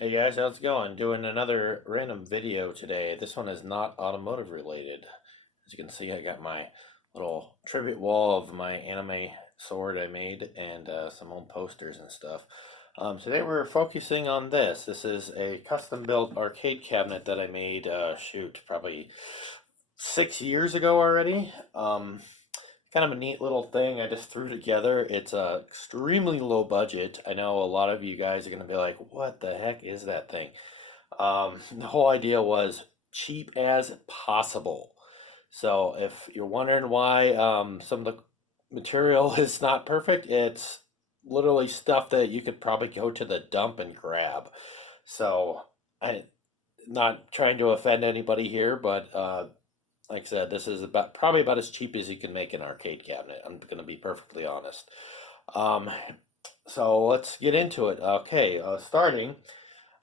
Hey guys, how's it going? Doing another random video today. This one is not automotive related. As you can see, I got my little tribute wall of my anime sword I made and some old posters and stuff. Today we're focusing on this. This is a custom built arcade cabinet that I made, shoot, probably 6 years ago already. Kind of a neat little thing I just threw together. It's extremely low budget. I know a lot of you guys are going to be like, what the heck is that thing? The whole idea was cheap as possible. So if you're wondering why some of the material is not perfect, it's literally stuff that you could probably go to the dump and grab. So I'm not trying to offend anybody here, but like I said, this is probably about as cheap as you can make an arcade cabinet. I'm going to be perfectly honest. Um, so let's get into it. Okay, starting.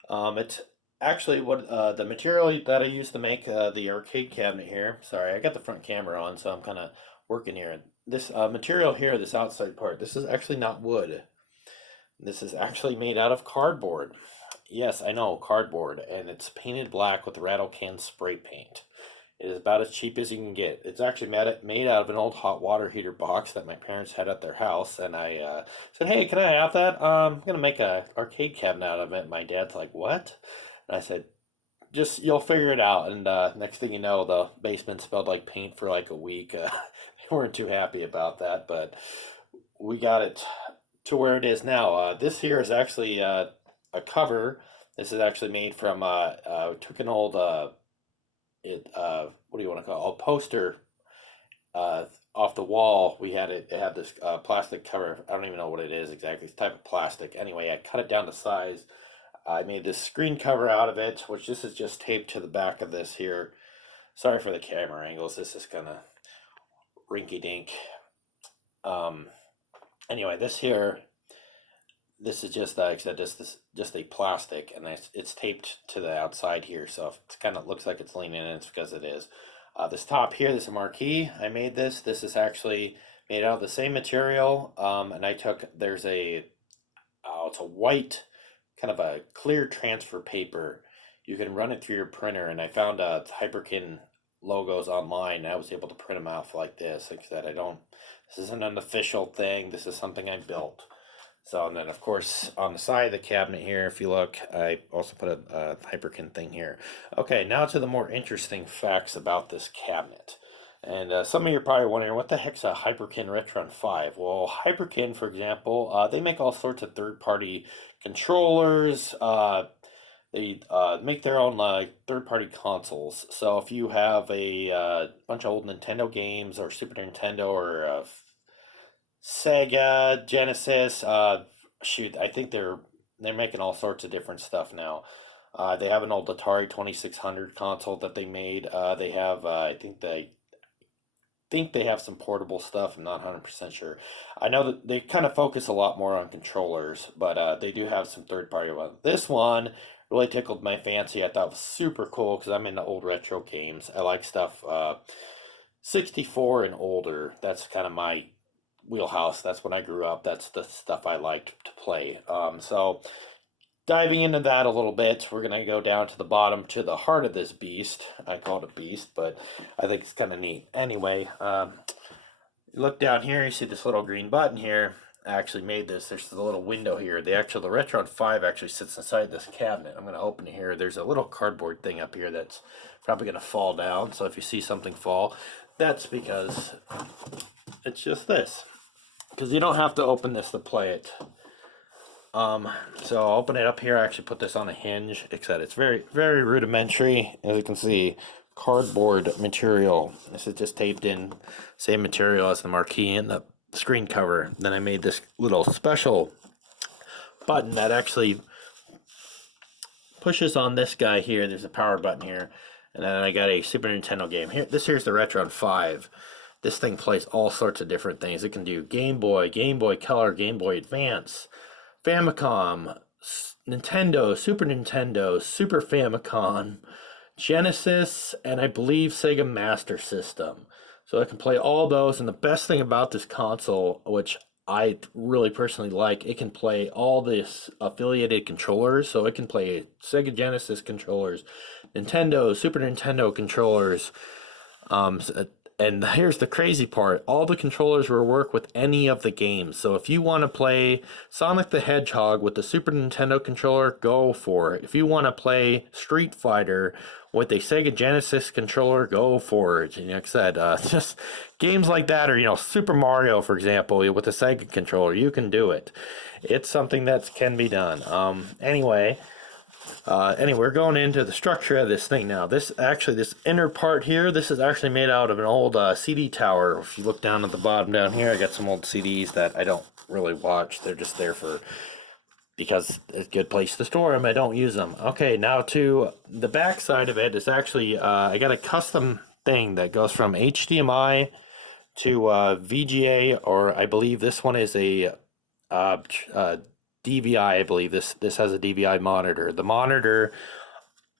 It's actually what the material that I used to make the arcade cabinet here. Sorry, I got the front camera on, so I'm kind of working here. This material here, this outside part, this is actually not wood. This is actually made out of cardboard. Yes, I know, cardboard, and it's painted black with rattle can spray paint. It is about as cheap as you can get. It's actually made out of an old hot water heater box that my parents had at their house, and I said, "Hey, can I have that? I'm gonna make a arcade cabinet out of it." My dad's like, "What?" And I said, "Just you'll figure it out." And next thing you know, the basement smelled like paint for like a week. They weren't too happy about that, but we got it to where it is now. This here is actually a cover. This is actually made from took an old what do you want to call it? A poster uh, off the wall. We had it. It had this plastic cover. I don't even know what it is exactly. It's a type of plastic. Anyway, I cut it down to size. I made this screen cover out of it, which this is just taped to the back of this here. Sorry for the camera angles. This is kind of rinky dink. Um, anyway, this here, this is just like I said, just a plastic, and it's taped to the outside here. So if it kind of looks like it's leaning in, it's because it is. This top here, this is a marquee. I made this. This is actually made out of the same material. And I took, there's a, oh, it's a white, kind of a clear transfer paper. You can run it through your printer. And I found Hyperkin logos online. And I was able to print them out like this. Like I said, this isn't an official thing. This is something I built. So, and then of course on the side of the cabinet here, if you look, I also put a Hyperkin thing here. Okay, now to the more interesting facts about this cabinet. And some of you are probably wondering, what the heck's a Hyperkin Retron 5? Well, Hyperkin, for example, they make all sorts of third-party controllers. They make their own third-party consoles. So if you have a bunch of old Nintendo games or Super Nintendo or Sega, Genesis. Shoot, I think they're making all sorts of different stuff now. They have an old Atari 2600 console that they made. They have, I think they have some portable stuff. I'm not 100% sure. I know that they kind of focus a lot more on controllers, but they do have some third party ones. This one really tickled my fancy. I thought it was super cool because I'm into old retro games. I like stuff 64 and older. That's kind of my wheelhouse. That's when I grew up. That's the stuff I liked to play. So diving into that a little bit, we're gonna go down to the bottom to the heart of this beast. I call it a beast, but I think it's kind of neat. Anyway, you look down here, you see this little green button here. I actually made this. There's the little window here. The Retron 5 actually sits inside this cabinet. I'm going to open it here. There's a little cardboard thing up here that's probably going to fall down. So if you see something fall, that's because it's just this. Because you don't have to open this to play it. So I'll open it up here. I actually put this on a hinge, except it's very, very rudimentary. As you can see, cardboard material. This is just taped in, same material as the marquee and the screen cover. Then I made this little special button that actually pushes on this guy here. There's a power button here. And then I got a Super Nintendo game. Here, this here's the Retron 5. This thing plays all sorts of different things. It can do Game Boy, Game Boy Color, Game Boy Advance, Famicom, Nintendo, Super Nintendo, Super Famicom, Genesis, and I believe Sega Master System. So I can play all those. And the best thing about this console, which I really personally like. It can play all this affiliated controllers, so it can play Sega Genesis controllers, Nintendo, Super Nintendo controllers. And here's the crazy part: all the controllers will work with any of the games. So if you want to play Sonic the Hedgehog with the Super Nintendo controller, go for it. If you want to play Street Fighter with a Sega Genesis controller, go for it. And like I said, just games like that, or Super Mario, for example, with a Sega controller, you can do it. It's something that can be done. Anyway, we're going into the structure of this thing now. This inner part here, this is actually made out of an old CD tower. If you look down at the bottom down here, I got some old CDs that I don't really watch. They're just there because it's a good place to store them. I don't use them. Okay, now to the back side of it is actually, I got a custom thing that goes from HDMI to VGA, or I believe this one is a DVI. I believe this has a DVI monitor. The monitor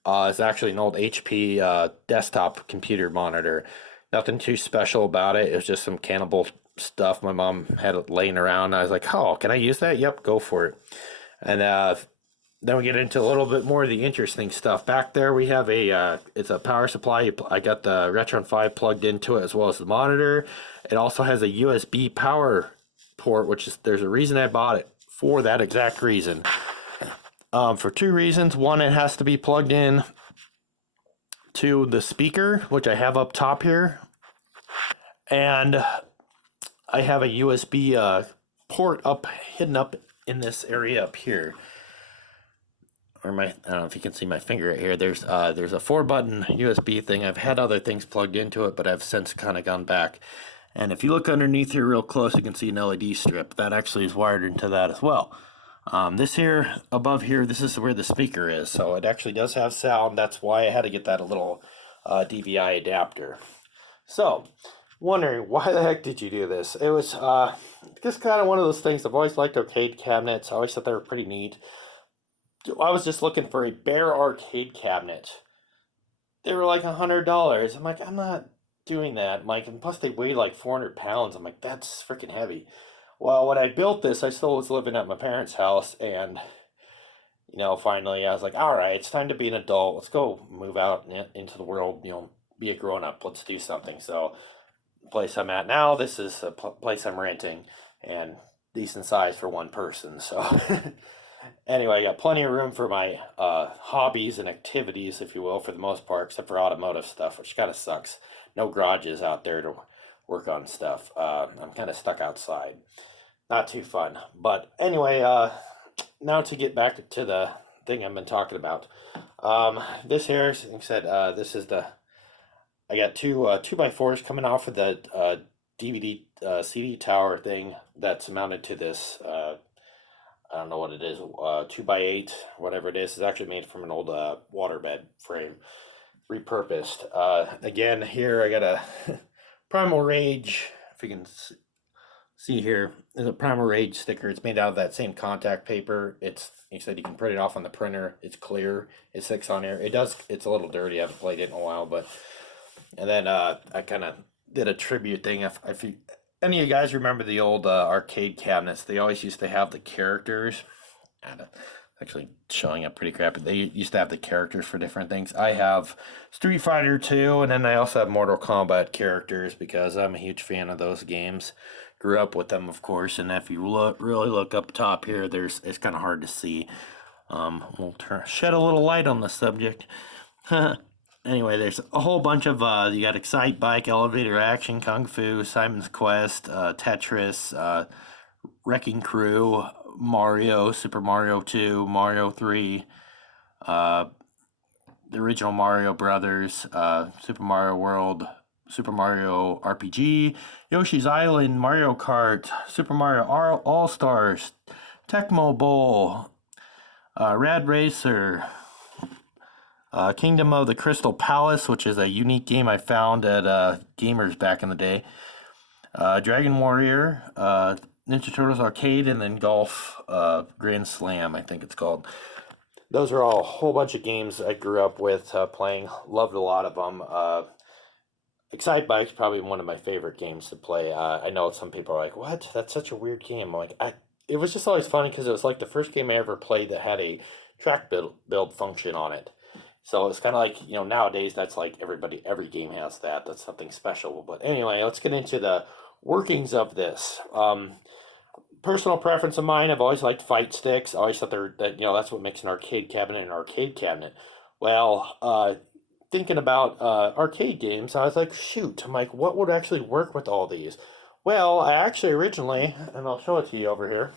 is actually an old HP desktop computer monitor. Nothing too special about it. It was just some cannibal stuff my mom had it laying around. I was like, oh, can I use that? Yep, go for it. And then we get into a little bit more of the interesting stuff. Back there we have it's a power supply. I got the Retron 5 plugged into it as well as the monitor. It also has a USB power port, there's a reason I bought it, for that exact reason. For two reasons. One, it has to be plugged in to the speaker, which I have up top here. And I have a USB port hidden up in this area up here. I don't know if you can see my finger right here. There's a 4-button USB thing. I've had other things plugged into it, but I've since kind of gone back. And if you look underneath here real close, you can see an LED strip. That actually is wired into that as well. This here, above here, this is where the speaker is. So it actually does have sound. That's why I had to get that little DVI adapter. So, wondering, why the heck did you do this? It was just kind of one of those things. I've always liked arcade cabinets. I always thought they were pretty neat. I was just looking for a bare arcade cabinet. They were like $100. I'm like, I'm not doing that. And plus they weigh like 400 pounds. I'm like, that's freaking heavy. Well, when I built this, I still was living at my parents' house, and finally I was like, all right, it's time to be an adult. Let's go move out into the world, be a grown-up. Let's do something. So the place I'm at now, this is a place I'm renting, and decent size for one person. So anyway, I got plenty of room for my hobbies and activities, if you will, for the most part, except for automotive stuff, which kind of sucks. No garages out there to work on stuff. I'm kind of stuck outside. Not too fun. But anyway, now to get back to the thing I've been talking about. This here, like I said, this is I got two 2x4s coming off of the DVD CD tower thing that's mounted to this. I don't know what it is, 2x8, whatever it is. It's actually made from an old waterbed frame, repurposed. Again, here I got a Primal Rage, if you can see here, there's a Primal Rage sticker. It's made out of that same contact paper. You said you can print it off on the printer. It's clear. It sticks on here. It's a little dirty. I haven't played it in a while, and then I kind of did a tribute thing. If any of you guys remember the old arcade cabinets, they always used to have the characters. Actually showing up pretty crappy. They used to have the characters for different things. I have Street Fighter 2, and then I also have Mortal Kombat characters because I'm a huge fan of those games. Grew up with them, of course, and if you really look up top here, it's kind of hard to see. We'll shed a little light on the subject. Anyway, there's a whole bunch of, you got Excite Bike, Elevator Action, Kung Fu, Simon's Quest, Tetris, Wrecking Crew, Mario, Super Mario 2, Mario 3, the original Mario Brothers, Super Mario World, Super Mario RPG, Yoshi's Island, Mario Kart, Super Mario All-Stars, Tecmo Bowl, Rad Racer, Kingdom of the Crystal Palace, which is a unique game I found at Gamers back in the day, Dragon Warrior, Ninja Turtles Arcade, and then Golf Grand Slam, I think it's called. Those are all a whole bunch of games I grew up with playing. Loved a lot of them. Excitebike's probably one of my favorite games to play. I know some people are like, "What? That's such a weird game." I'm like, it was just always funny because it was like the first game I ever played that had a track build function on it. So it's kind of like, nowadays that's like every game has that. That's something special. But anyway, let's get into the workings of this. Personal preference of mine, I've always liked fight sticks. I always thought that's what makes an arcade cabinet an arcade cabinet. Well, thinking about arcade games, I was like, shoot, I'm like, what would actually work with all these? Well, I actually originally, and I'll show it to you over here.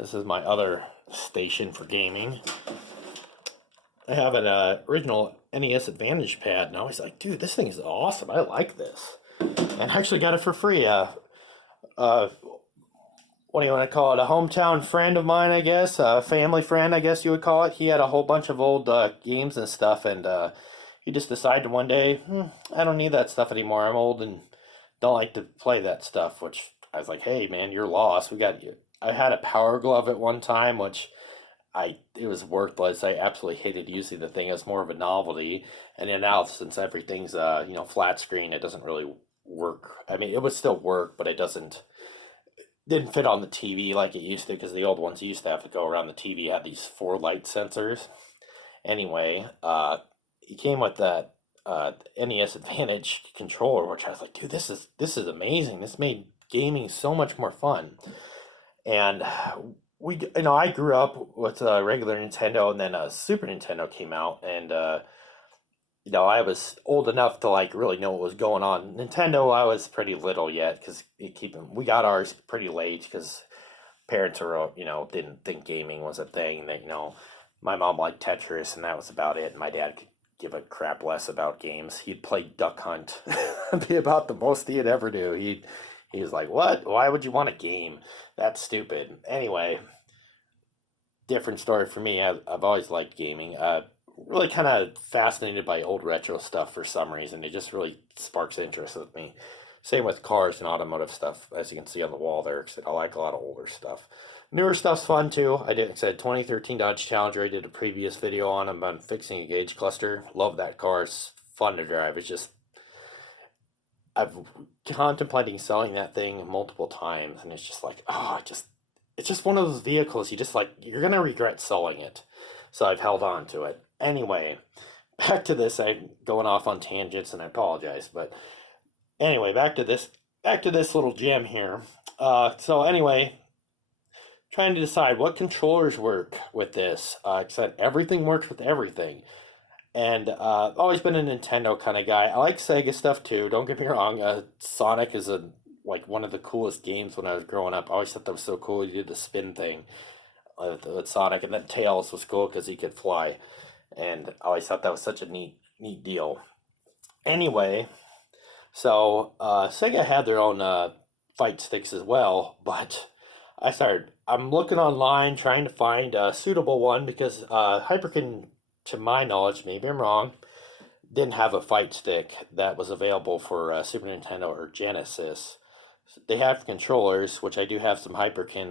This is my other station for gaming. I have an original NES Advantage pad, and I was like, dude, this thing is awesome. I like this. And I actually got it for free. Uh, what do you want to call it? A hometown friend of mine, I guess, a family friend, I guess you would call it. He had a whole bunch of old games and stuff, and he just decided one day, I don't need that stuff anymore. I'm old and don't like to play that stuff. Which I was like, hey man, you're lost. We got you. I had a Power Glove at one time, which it was worthless. I absolutely hated using the thing. It was more of a novelty, and then now since everything's flat screen, it doesn't really work. I mean, it would still work, but it didn't fit on the TV like it used to, because the old ones used to have to go around the TV had these 4 light sensors. Anyway, he came with that NES Advantage controller, which I was like, dude, this is amazing. This made gaming so much more fun. And I grew up with a regular Nintendo, and then a Super Nintendo came out, and I was old enough to like really know what was going on. Nintendo, I was pretty little yet because we got ours pretty late because parents were didn't think gaming was a thing. That my mom liked Tetris and that was about it. And my dad could give a crap less about games. He'd play Duck Hunt, be about the most he'd ever do. He was like, "What? Why would you want a game? That's stupid." Anyway, different story for me. I've always liked gaming. Really kind of fascinated by old retro stuff for some reason. It just really sparks interest with me. Same with cars and automotive stuff, as you can see on the wall there. 'Cause I like a lot of older stuff. Newer stuff's fun too. Said 2013 Dodge Challenger. I did a previous video on. I'm on fixing a gauge cluster. Love that car. It's fun to drive. It's just I've contemplating selling that thing multiple times, and it's just like, it's just one of those vehicles you just like, you're gonna regret selling it. So I've held on to it. Anyway, back to this. I'm going off on tangents, and I apologize, but anyway, back to this little gem here. So anyway, trying to decide what controllers work with this. I said everything works with everything. And always been a Nintendo kind of guy. I like Sega stuff too. Don't get me wrong. Sonic is like one of the coolest games when I was growing up. I always thought that was so cool. He did the spin thing with Sonic, and then Tails was cool because he could fly. And I always thought that was such a neat deal. Anyway, so Sega had their own fight sticks as well, but I'm looking online trying to find a suitable one because Hyperkin, to my knowledge, maybe I'm wrong, didn't have a fight stick that was available for Super Nintendo or Genesis. They have controllers, which I do have some Hyperkin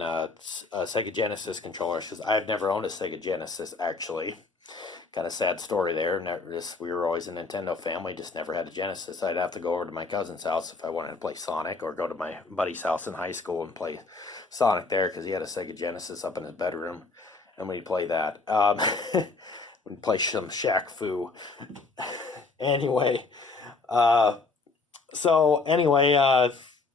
Sega Genesis controllers because I've never owned a Sega Genesis actually. Kind of sad story there. We were always a Nintendo family, just never had a Genesis. I'd have to go over to my cousin's house if I wanted to play Sonic, or go to my buddy's house in high school and play Sonic there because he had a Sega Genesis up in his bedroom, and we'd play that. We'd play some Shaq Fu. Anyway,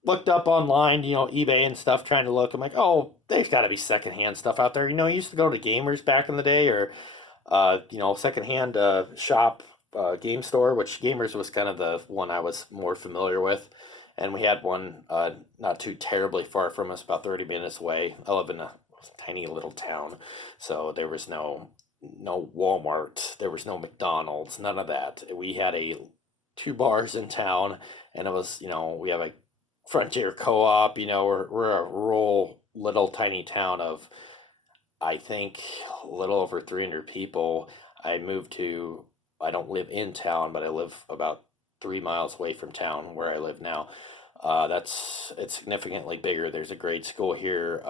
looked up online, eBay and stuff, trying to look. I'm like, oh, there's got to be secondhand stuff out there. You used to go to Gamers back in the day, or secondhand shop, game store, which Gamers was kind of the one I was more familiar with. And we had one not too terribly far from us, about 30 minutes away. I live in a tiny little town, so there was no Walmart, there was no McDonald's, none of that. We had 2 bars in town, and it was, we have a Frontier Co-op. We're a rural little tiny town of, I think, a little over 300 people. I don't live in town, but I live about 3 miles away from town where I live now. It's significantly bigger. There's a grade school here,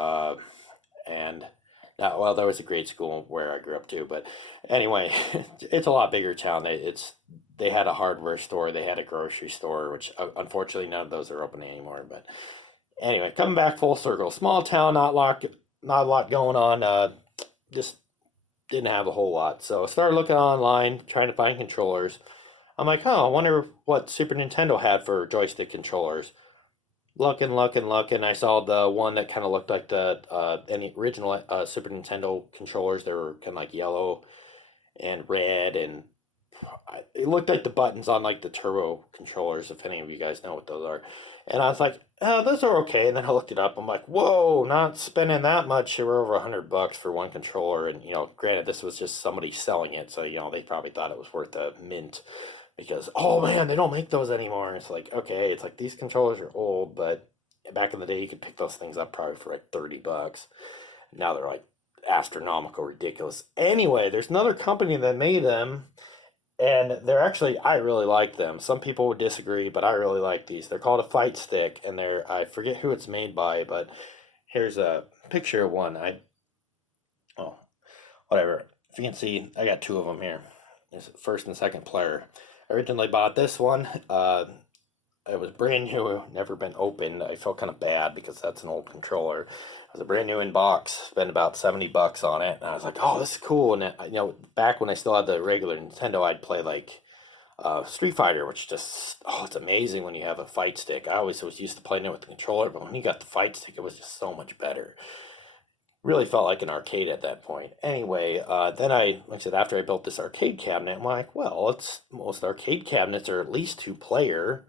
and well, there was a grade school where I grew up too, but anyway, it's a lot bigger town. It's they had a hardware store, they had a grocery store, which unfortunately none of those are open anymore. But anyway, coming back full circle, small town, not a lot going on. Just didn't have a whole lot. So I started looking online, trying to find controllers. I'm like, oh, I wonder what Super Nintendo had for joystick controllers. Looking. I saw the one that kind of looked like the any original Super Nintendo controllers. They were kind of like yellow and red, and it looked like the buttons on like the turbo controllers, if any of you guys know what those are. And I was like, oh, those are okay. And then I looked it up. I'm like, whoa, not spending that much. They were over $100 for one controller. And, granted, this was just somebody selling it. So, they probably thought it was worth a mint because, oh man, they don't make those anymore. And it's like, okay, it's like these controllers are old, but back in the day, you could pick those things up probably for like $30. Now they're like astronomical, ridiculous. Anyway, there's another company that made them, and they're actually, I really like them. Some people would disagree, but I really like these. They're called a Fight Stick, and I forget who it's made by, but here's a picture of one. Oh, whatever. If you can see, I got two of them here. There's first and second player. I originally bought this one. It was brand new, never been opened. I felt kind of bad because that's an old controller. It was a brand new in box, spent about $70 on it, and I was like, oh, this is cool. And back when I still had the regular Nintendo, I'd play like Street Fighter, which just, oh, it's amazing when you have a fight stick. I always was used to playing it with the controller, but when you got the fight stick, it was just so much better. Really felt like an arcade at that point. Anyway, then like I said, after I built this arcade cabinet, I'm like, well, most arcade cabinets are at least two-player,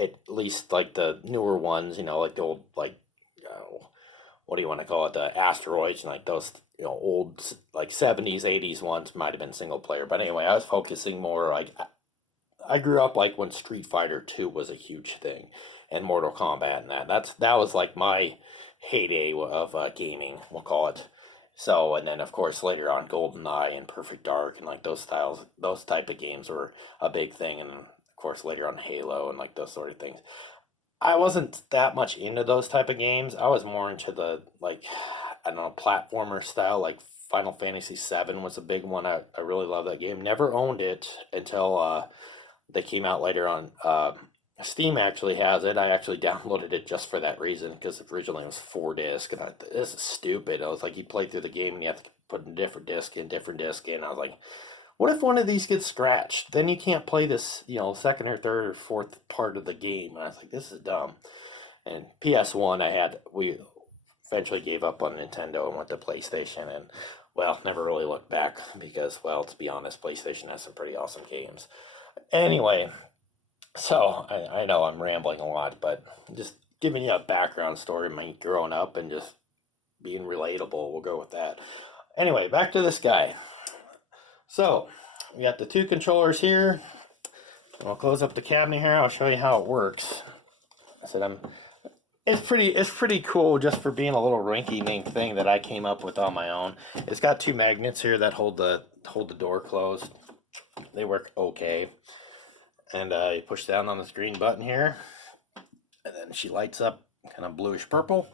at least like the newer ones, like the old, like, what do you want to call it, the asteroids, and like those, old like 70s, 80s ones might have been single player. But anyway, I was focusing more like I grew up like when Street Fighter 2 was a huge thing, and Mortal Kombat, and that was like my heyday of gaming, we'll call it. So, and then of course later on GoldenEye and Perfect Dark and like those type of games were a big thing, and of course later on Halo and like those sort of things. I wasn't that much into those type of games. I was more into the, like, I don't know, platformer style, like Final Fantasy VII was a big one. I really love that game. Never owned it until they came out later on. Steam actually has it. I actually downloaded it just for that reason because originally it was 4 disc, and this is stupid. I was like, you play through the game and you have to put a different disc in. I was like, what if one of these gets scratched? Then you can't play this, second or third or fourth part of the game. And I was like, this is dumb. And PS1, we eventually gave up on Nintendo and went to PlayStation. And, well, never really looked back because, well, to be honest, PlayStation has some pretty awesome games. Anyway, so I know I'm rambling a lot, but just giving you a background story of me growing up and just being relatable. We'll go with that. Anyway, back to this guy. So, we got the two controllers here. I'll close up the cabinet here. I'll show you how it works. I said it's pretty cool just for being a little rinky-dink thing that I came up with on my own. It's got two magnets here that hold the door closed. They work okay. And you push down on this green button here, and then she lights up kind of bluish purple.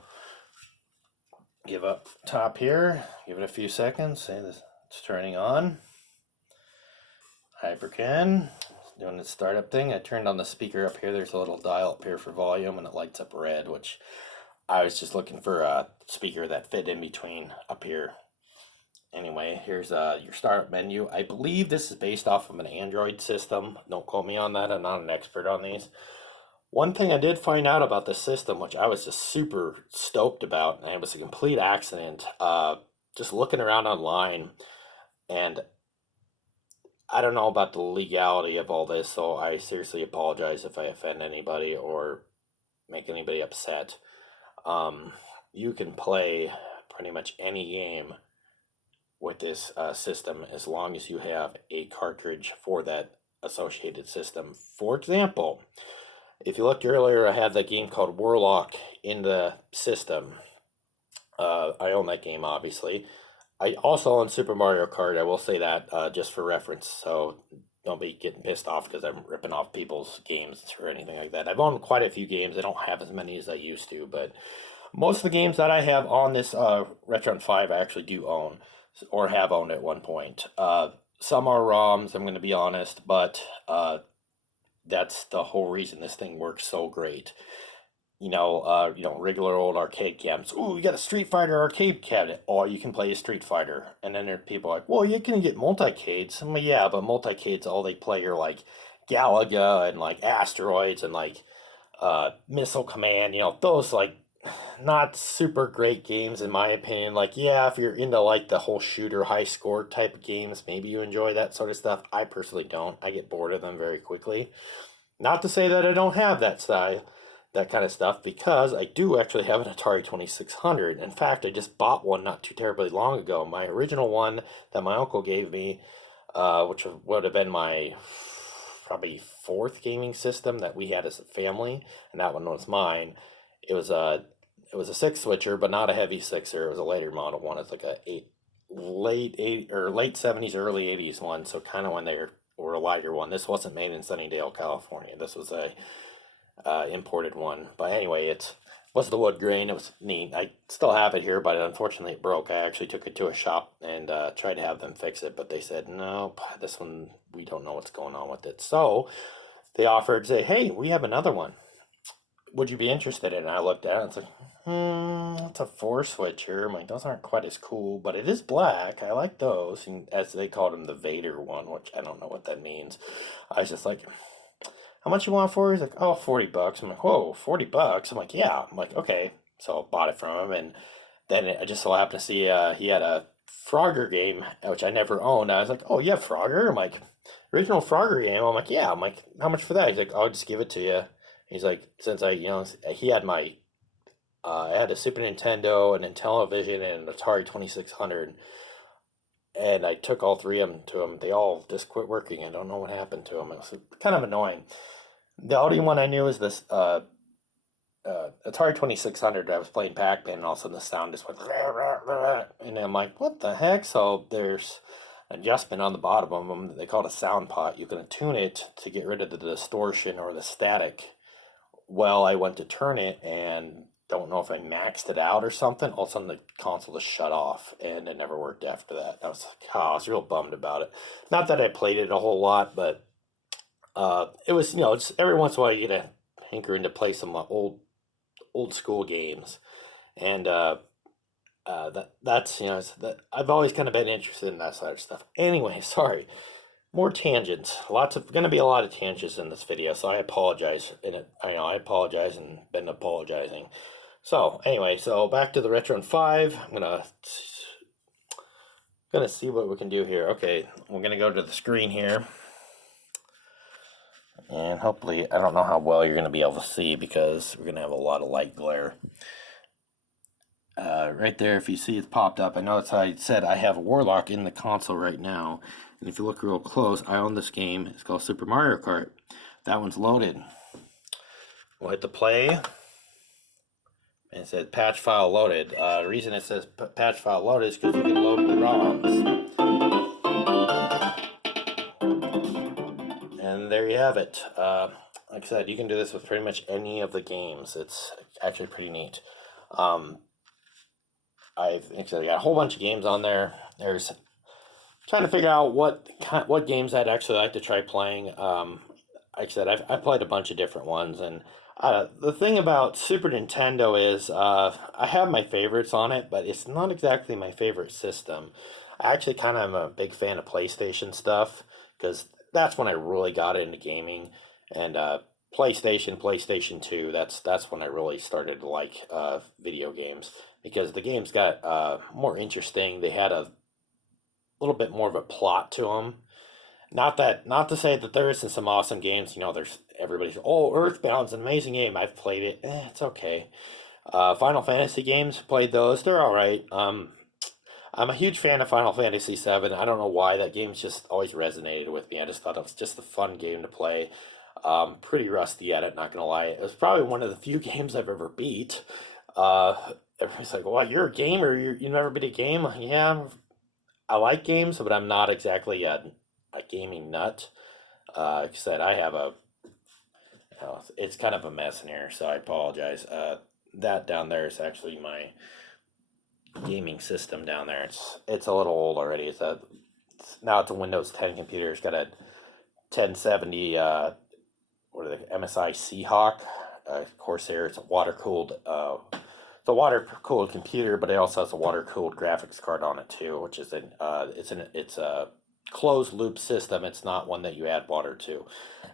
Give up top here. Give it a few seconds. Say this, it's turning on. Hyperkin, doing the startup thing. I turned on the speaker up here. There's a little dial up here for volume, and it lights up red, which I was just looking for a speaker that fit in between up here. Anyway, here's your startup menu. I believe this is based off of an Android system. Don't quote me on that. I'm not an expert on these. One thing I did find out about this system, which I was just super stoked about, and it was a complete accident, just looking around online, and I don't know about the legality of all this, so I seriously apologize if I offend anybody or make anybody upset. You can play pretty much any game with this system as long as you have a cartridge for that associated system. For example, if you looked earlier, I had that game called Warlock in the system. I own that game, obviously. I also own Super Mario Kart. I will say that just for reference, so don't be getting pissed off because I'm ripping off people's games or anything like that. I've owned quite a few games. I don't have as many as I used to, but most of the games that I have on this Retron 5 I actually do own or have owned at one point. some are ROMs, I'm going to be honest, but that's the whole reason this thing works so great. Regular old arcade cabinets. Ooh, we got a Street Fighter arcade cabinet. Oh, you can play a Street Fighter. And then there are people like, well, you can get multicades. I'm like, yeah, but multicades, all they play are like Galaga and like Asteroids and like Missile Command. Those like not super great games in my opinion. Like, yeah, if you're into like the whole shooter high score type of games, maybe you enjoy that sort of stuff. I personally don't. I get bored of them very quickly. Not to say that I don't have that kind of stuff, because I do actually have an Atari 2600. In fact, I just bought one not too terribly long ago. My original one that my uncle gave me, which would have been my probably fourth gaming system that we had as a family, and that one was mine. It was a six switcher, but not a heavy sixer. It was a later model one. It's like a late 70s, early 80s one. So kind of when they were a lighter one. This wasn't made in Sunnydale, California. This was a imported one. But anyway, it was the wood grain. It was neat. I still have it here, but unfortunately it broke. I actually took it to a shop and tried to have them fix it, but they said, nope, this one, we don't know what's going on with it. So they offered, say, hey, we have another one. Would you be interested in it? And I looked at it and it's like, it's a four switcher. I'm like, those aren't quite as cool, but it is black. I like those. And as they called him, the Vader one, which I don't know what that means. I was just like, how much you want for it? He's like, oh, $40. I'm like, whoa, $40? I'm like, yeah. I'm like, okay. So I bought it from him, and then I just so happened to see he had a Frogger game, which I never owned. I was like, oh, you have Frogger? I'm like, original Frogger game? I'm like, yeah. I'm like, how much for that? He's like, I'll just give it to you. He's like, since he had I had a Super Nintendo, an Intellivision, and an Atari 2600, and I took all three of them to him. They all just quit working. I don't know what happened to them. It was kind of annoying. The only one I knew was this Atari 2600. I was playing Pac-Man, and all of a sudden the sound just went, rah, rah, rah, and I'm like, what the heck? So there's an adjustment on the bottom of them. They call it a sound pot. You can tune it to get rid of the distortion or the static. Well, I went to turn it and don't know if I maxed it out or something. All of a sudden the console just shut off and it never worked after that. I was like, oh, I was real bummed about it. Not that I played it a whole lot, but it was, it's every once in a while you get a hankering to play some old school games. And that's I've always kind of been interested in that side of stuff. Anyway, sorry. More tangents. Going to be a lot of tangents in this video, so I apologize. I apologize and been apologizing. So anyway, back to the Retron 5. I'm gonna see what we can do here. Okay, we're gonna go to the screen here, and hopefully, I don't know how well you're gonna be able to see because we're gonna have a lot of light glare. Right there, if you see it's popped up. I know that's how I said I have a Warlock in the console right now. And if you look real close, I own this game. It's called Super Mario Kart. That one's loaded. We'll hit the play. And it says patch file loaded. The reason it says patch file loaded is because you can load the ROMs. And there you have it. Like I said, you can do this with pretty much any of the games. It's actually pretty neat. I've actually got a whole bunch of games on there. There's trying to figure out what games I'd actually like to try playing. Like I said, I've played a bunch of different ones, and the thing about Super Nintendo is I have my favorites on it, but it's not exactly my favorite system. I actually kind of am a big fan of PlayStation because that's when I really got into gaming, and PlayStation 2. That's when I really started to like video games because the games got more interesting. They had a little bit more of a plot to them. Not to say that there isn't some awesome games. There's everybody's Earthbound's an amazing game. I've played it. It's okay. Final Fantasy games, played those. They're all right. I'm a huge fan of Final Fantasy VII. I don't know why that game's just always resonated with me. I just thought it was just a fun game to play. Pretty rusty at it, not gonna lie. It was probably one of the few games I've ever beat. Everybody's like, "Well, you're a gamer. You never beat a game." Yeah, I like games, but I'm not exactly a gaming nut. Like I said, I have it's kind of a mess in here, so I apologize. That down there is actually my gaming system down there. It's a little old already. It's a now it's a Windows 10 computer. It's got a 1070 what are they, MSI Seahawk Corsair. It's a water cooled computer, but it also has a water cooled graphics card on it too, which is it's a closed loop system. It's not one that you add water to,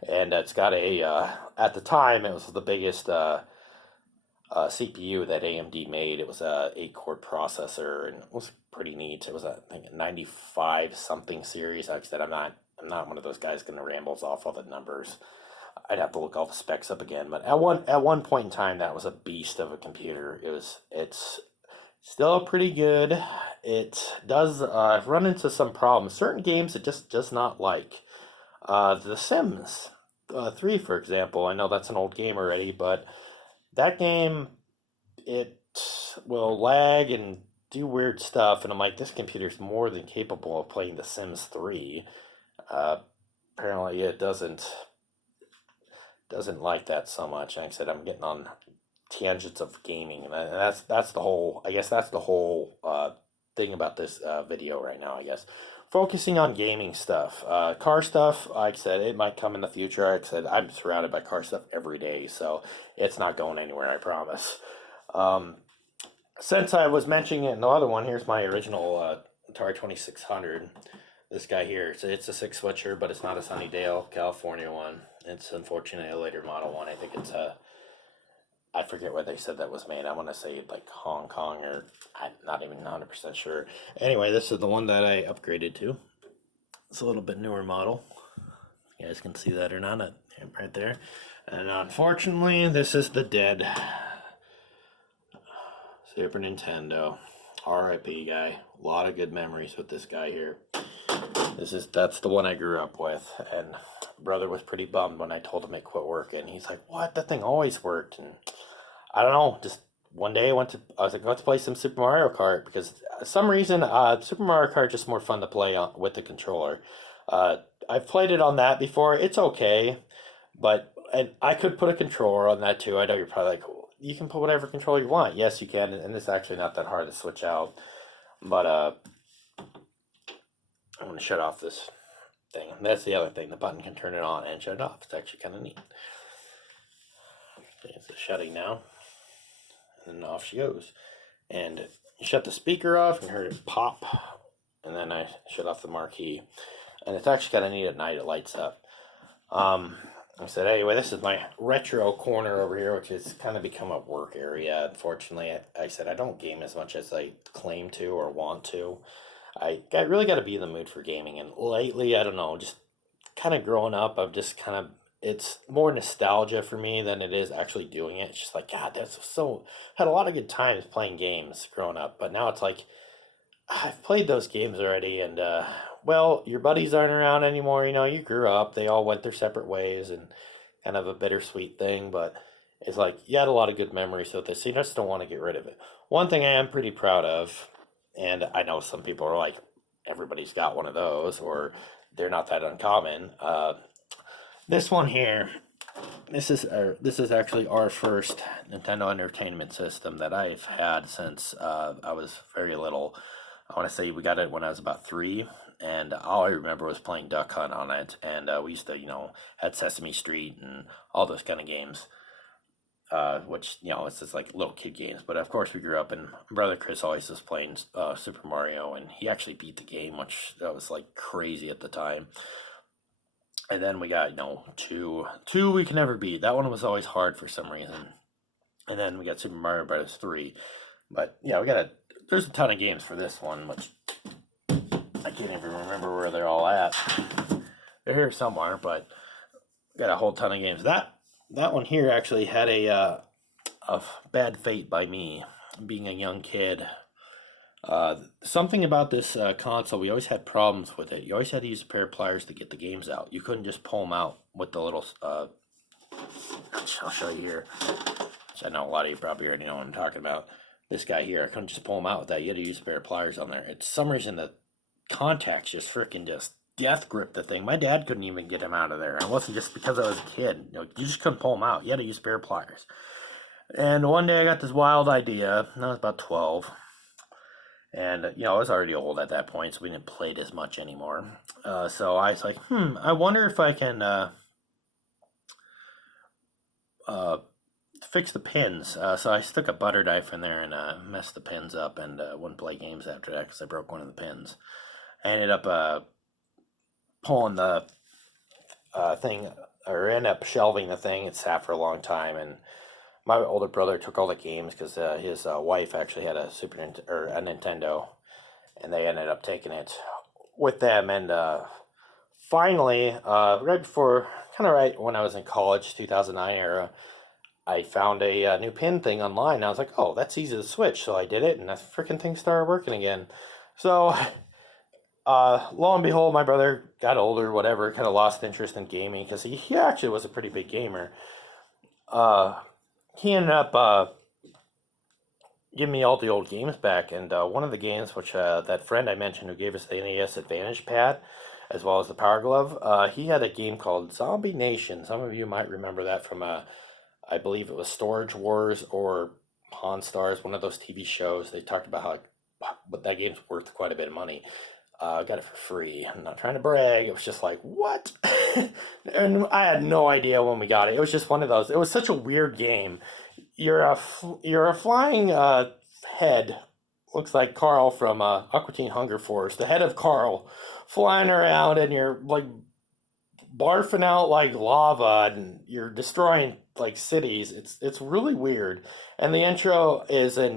and it's got a at the time it was the biggest CPU that AMD made. It was a 8-core processor, and it was pretty neat. It was I think a 95 something series. Like I said, I'm not one of those guys going to rambles off all the numbers. I'd have to look all the specs up again. But at one point in time, that was a beast of a computer. It's still pretty good. It does run into some problems. Certain games it just does not like. The Sims 3, for example. I know that's an old game already, but that game, it will lag and do weird stuff, and I'm like, this computer's more than capable of playing The Sims 3. Apparently, it doesn't like that so much. Like I said, I'm getting on tangents of gaming, and that's the whole. I guess that's the whole thing about this video right now. I guess focusing on gaming stuff, car stuff. Like I said, it might come in the future. Like I said, I'm surrounded by car stuff every day, so it's not going anywhere. I promise. Since I was mentioning it in the other one, here's my original Atari 2600. This guy here, it's a 6-switcher, but it's not a Sunnydale, California one. It's unfortunately a later model one. I think it's I forget where they said that was made. I want to say like Hong Kong, or I'm not even 100% sure. Anyway, this is the one that I upgraded to. It's a little bit newer model. You guys can see that or not, right there. And unfortunately, this is the dead Super Nintendo. R.I.P. guy. A lot of good memories with this guy here. That's the one I grew up with, and brother was pretty bummed when I told him it quit working. He's like, "What? That thing always worked." And I don't know. Just one day I was like, "Let's play some Super Mario Kart," because for some reason Super Mario Kart is just more fun to play with the controller. I've played it on that before. It's okay, and I could put a controller on that too. I know you're probably like, you can put whatever controller you want. Yes, you can, and it's actually not that hard to switch out. But I'm going to shut off this thing. That's the other thing. The button can turn it on and shut it off. It's actually kind of neat. It's shutting now. And then off she goes. And you shut the speaker off and heard it pop. And then I shut off the marquee. And it's actually kind of neat at night. It lights up. I said, anyway, this is my retro corner over here, which has kind of become a work area. Unfortunately, I said I don't game as much as I claim to or want to. I really got to be in the mood for gaming, and lately, I don't know, just kind of growing up, I've just kind of, it's more nostalgia for me than it is actually doing it. It's just like, God, had a lot of good times playing games growing up, but now it's like, I've played those games already, and, well, your buddies aren't around anymore, you grew up, they all went their separate ways, and kind of a bittersweet thing, but it's like, you had a lot of good memories with this, so you just don't want to get rid of it. One thing I am pretty proud of, and I know some people are like, everybody's got one of those, or they're not that uncommon. This one here, this is actually our first Nintendo Entertainment System that I've had since I was very little. I want to say we got it when I was about 3, and all I remember was playing Duck Hunt on it, and we used to, had Sesame Street and all those kind of games. Which, it's just like little kid games. But of course we grew up, and brother Chris always was playing Super Mario, and he actually beat the game, which that was like crazy at the time. And then we got, two we can never beat. That one was always hard for some reason. And then we got Super Mario Bros. 3. But yeah, there's a ton of games for this one, which I can't even remember where they're all at. They're here somewhere, but we got a whole ton of games. That one here actually had a bad fate by me, being a young kid. Something about this console, we always had problems with it. You always had to use a pair of pliers to get the games out. You couldn't just pull them out with the little, I'll show you here, which I know a lot of you probably already know what I'm talking about. This guy here, I couldn't just pull them out with that. You had to use a pair of pliers on there. It's some reason the contacts just freaking just death grip the thing. My dad couldn't even get him out of there. It wasn't just because I was a kid. You just couldn't pull them out. You had to use a pair of pliers. And one day I got this wild idea. I was about 12. And I was already old at that point, so we didn't play it as much anymore. So I was like, I wonder if I can uh, fix the pins. So I stuck a butter knife in there and messed the pins up, and wouldn't play games after that because I broke one of the pins. I ended up pulling the thing, or ended up shelving the thing. It sat for a long time, and my older brother took all the games because his wife actually had a or a Nintendo, and they ended up taking it with them. And finally, right before, kind of right when I was in college, 2009 era, I found a new pin thing online. I was like, oh, that's easy to switch. So I did it, and that freaking thing started working again. So, lo and behold, my brother got older, whatever, kind of lost interest in gaming because he actually was a pretty big gamer. Uh, he ended up giving me all the old games back, and one of the games, which that friend I mentioned who gave us the NES Advantage Pad, as well as the Power Glove, he had a game called Zombie Nation. Some of you might remember that from I believe it was Storage Wars or Pawn Stars, one of those TV shows. They talked about but that game's worth quite a bit of money. I got it for free. I'm not trying to brag. It was just like, what? And I had no idea when we got it. It was just one of those. It was such a weird game. You're a flying head. Looks like Carl from Aqua Teen Hunger Force. The head of Carl flying around, and you're like barfing out like lava, and you're destroying like cities. It's really weird. And the intro is in